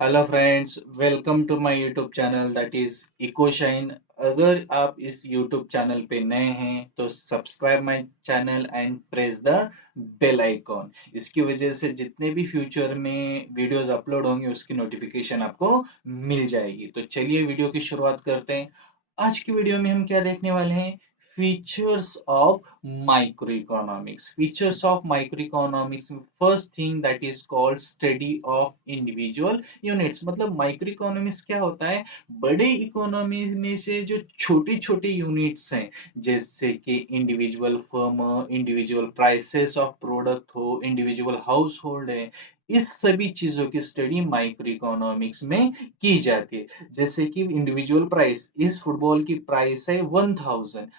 Hello friends, welcome to my YouTube channel that is Ecoshine. अगर आप इस YouTube channel पे नए हैं तो subscribe my channel and press the bell icon. इसकी वजह से जितने भी फ्यूचर में वीडियोस अपलोड होंगे उसकी नोटिफिकेशन आपको मिल जाएगी। तो चलिए वीडियो की शुरुआत करते हैं। आज की वीडियो में हम क्या देखने वाले हैं? Features of micro economics. Features of micro economics में first thing that is called study of individual units. मतलब माइक्रो इकोनॉमिक्स क्या होता है? बड़े इकोनॉमी में से जो छोटे छोटे यूनिट्स हैं, जैसे कि individual firm, individual prices of product हो, इंडिविजुअल हाउस होल्ड है, इस सभी चीजों की स्टडी माइक्रो इकोनॉमिक्स में की जाती है। जैसे कि इंडिविजुअल प्राइस, इस फुटबॉल की प्राइस है 1000,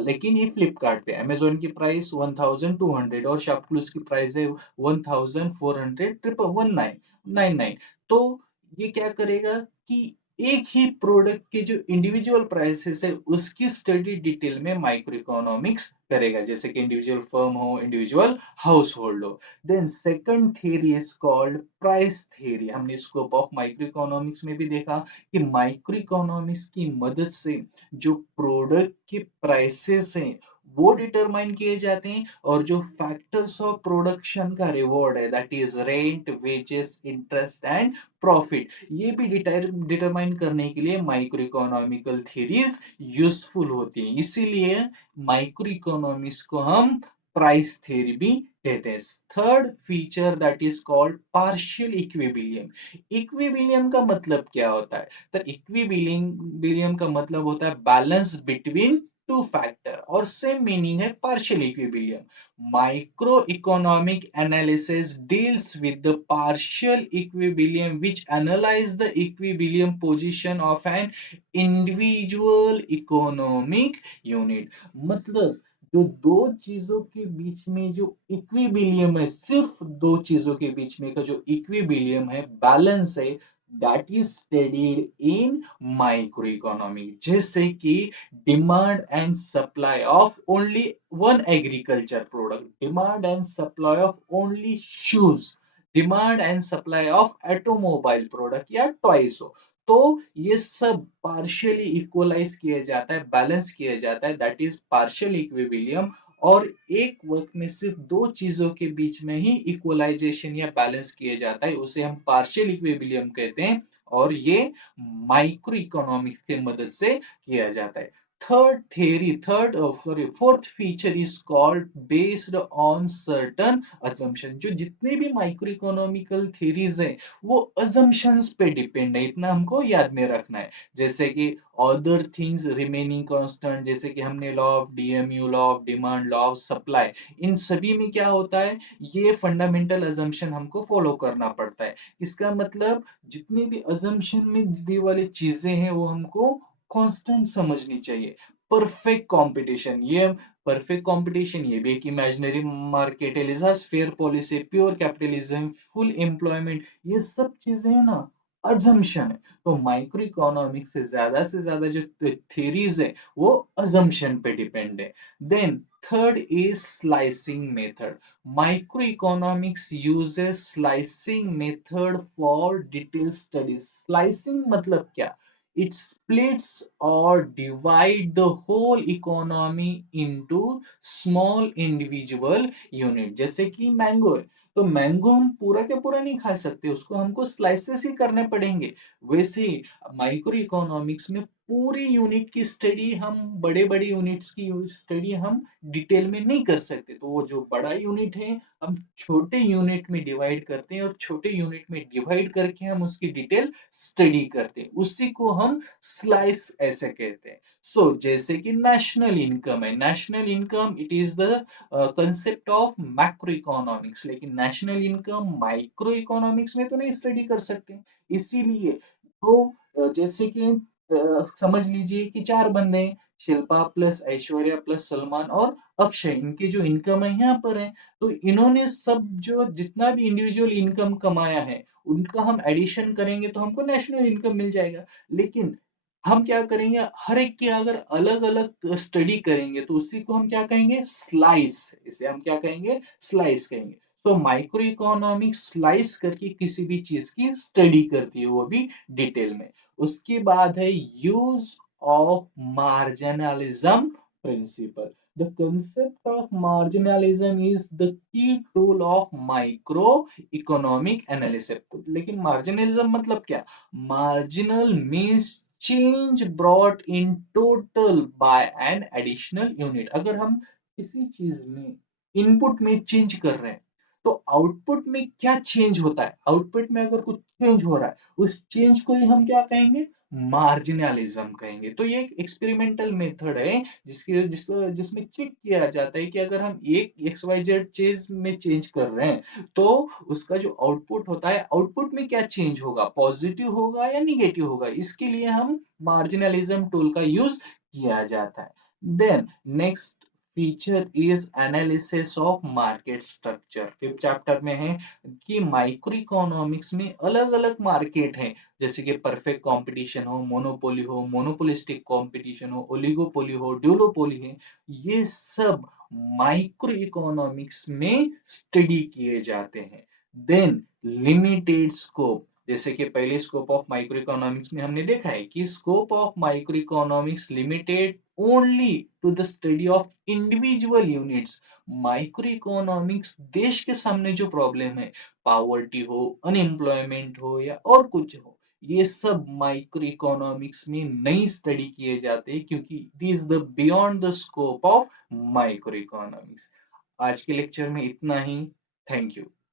लेकिन ये फ्लिपकार्ट पे, अमेजोन की प्राइस 1200 और शॉपक्लूज की प्राइस है 1400 ट्रिपल 1999। तो ये क्या करेगा कि एक ही प्रोडक्ट के जो इंडिविजुअल प्राइसेस है उसकी स्टडी डिटेल में माइक्रो इकोनॉमिक्स करेगा, जैसे कि इंडिविजुअल फर्म हो, इंडिविजुअल हाउस होल्ड हो। Then second theory is called price theory. हमने स्कोप ऑफ माइक्रो इकोनॉमिक्स में भी देखा कि माइक्रो इकोनॉमिक्स की मदद से जो प्रोडक्ट के प्राइसेस हैं वो डिटरमाइन किए जाते हैं, और जो फैक्टर्स ऑफ प्रोडक्शन का रिवॉर्ड है that is rent, wages, interest and profit, ये भी डिटरमाइन करने के लिए माइक्रो इकोनॉमिकल थ्योरीज यूजफुल होती हैं। इसीलिए माइक्रो इकोनॉमिक्स को हम प्राइस थ्योरी भी कहते हैं। Third feature that is called partial equilibrium. Equilibrium का मतलब क्या होता है? तो इक्विबिलियम का मतलब होता है बैलेंस बिटवीन टू फैक्टर, और सेम मीनिंग है partial equilibrium. Micro economic analysis deals with the partial equilibrium which analyze the equilibrium position of an individual economic unit। मतलब जो दो चीजों के बीच में जो इक्विबिलियम है, सिर्फ दो चीजों के बीच में का जो इक्विबिलियम है, बैलेंस है, that is studied in micro economy. जैसे कि demand and supply of only one agriculture product, demand and supply of only shoes, demand and supply of automobile product या टॉयज हो। तो ये सब पार्शियली इक्वलाइज किया जाता है, बैलेंस किया जाता है, दैट इज पार्शियल इक्विबिलियम। और एक वक्त में सिर्फ दो चीजों के बीच में ही इक्वलाइजेशन या बैलेंस किया जाता है, उसे हम पार्शियल इक्विबिलियम कहते हैं। और ये माइक्रो इकोनॉमिक्स की मदद से किया जाता है। Fourth feature is called based on certain assumption। जो जितने भी माइक्रो इकोनॉमिकल थ्योरीज हैं वो assumptions पे डिपेंड है, इतना हमको याद में रखना है। जैसे कि अदर थिंग्स रिमेनिंग कांस्टेंट, जैसे कि हमने law of DMU, law of demand, law of supply, इन सभी में क्या होता है, ये फंडामेंटल assumption हमको फॉलो करना पड़ता है। इसका मतलब जितनी भी assumption में दी वाली चीजें हैं वो हमको कांस्टेंट समझनी चाहिए। परफेक्ट कंपटीशन, ये परफेक्ट कंपटीशन ये भी एक इमेजिनरी मार्केट है, लिजाज fair policy, pure capitalism, full employment, ये सब चीजें है ना अजम्पशन है। तो माइक्रो इकोनॉमिक्स से ज्यादा जो थ्योरीज है वो अजम्पशन पे डिपेंड है। Then third is slicing method. Microeconomics uses slicing method for detail studies. Slicing मतलब क्या? It splits or divide the whole economy into small individual unit। जैसे कि मैंगो है, तो मैंगो हम पूरा के पूरा नहीं खा सकते, उसको हमको स्लाइसेस ही करने पड़ेंगे। वैसे ही माइक्रो इकोनॉमिक्स में पूरी यूनिट की स्टडी, हम बड़े बड़े यूनिट्स की स्टडी हम डिटेल में नहीं कर सकते, तो वो जो बड़ा यूनिट है हम छोटे यूनिट में डिवाइड करते हैं, और छोटे यूनिट में डिवाइड करके हम उसकी डिटेल स्टडी करते हैं, उसी को हम स्लाइस ऐसे कहते हैं। जैसे कि नेशनल इनकम है, national income it is the concept of macro economics, लेकिन नेशनल इनकम माइक्रो इकोनॉमिक्स में तो नहीं स्टडी कर सकते। इसीलिए तो जैसे कि समझ लीजिए कि चार बंदे हैं, शिल्पा प्लस ऐश्वर्या प्लस सलमान और अक्षय, इनकी जो इनकम है यहाँ पर है। तो इन्होंने सब जो जितना भी इंडिविजुअल इनकम कमाया है उनका हम एडिशन करेंगे तो हमको नेशनल इनकम मिल जाएगा। लेकिन हम क्या करेंगे, हर एक की अगर अलग अलग स्टडी करेंगे तो उसी को हम क्या कहेंगे, स्लाइस, इसे हम क्या कहेंगे, स्लाइस कहेंगे। तो माइक्रो इकोनॉमिक्स स्लाइस करके किसी भी चीज की स्टडी करती है, वो भी डिटेल में। उसके बाद है use of marginalism principle. The concept of marginalism is the key tool of micro economic analysis. लेकिन मार्जिनलिज्म मतलब क्या? Marginal means change brought in total by an additional unit. अगर हम किसी चीज में इनपुट में चेंज कर रहे हैं तो आउटपुट में क्या चेंज होता है? आउटपुट में अगर कुछ चेंज हो रहा है, उस चेंज को ही हम क्या कहेंगे? मार्जिनलिज्म कहेंगे। तो ये एक एक्सपेरिमेंटल मेथड है जिसमें चेक किया जाता है कि अगर हम एक XYZ चीज में चेंज कर रहे हैं तो उसका जो आउटपुट होता है, आउटपुट में क्या चेंज होगा, पॉजिटिव होगा या निगेटिव होगा। इसके लिए हम मार्जिनलिज्म टूल का यूज किया जाता है। Then next feature is analysis of market structure. Fifth chapter में है कि माइक्रो इकोनॉमिक्स में अलग अलग मार्केट हैं, जैसे कि परफेक्ट कंपटीशन हो, मोनोपोली हो, मोनोपोलिस्टिक कंपटीशन हो, ओलिगोपोली हो, ड्यूलोपोली है। ये सब माइक्रो इकोनॉमिक्स में स्टडी किए जाते हैं। देन लिमिटेड स्कोप, जैसे कि पहले स्कोप ऑफ माइक्रो इकोनॉमिक्स में हमने देखा है कि scope of micro economics limited only to the study of individual units. Microeconomics देश के सामने जो प्रॉब्लम है, पॉवर्टी हो, अनएम्प्लॉयमेंट हो या और कुछ हो, ये सब माइक्रो इकोनॉमिक्स में नहीं स्टडी किए जाते, क्योंकि it is the beyond the scope of micro economics. आज के लेक्चर में इतना ही। Thank you.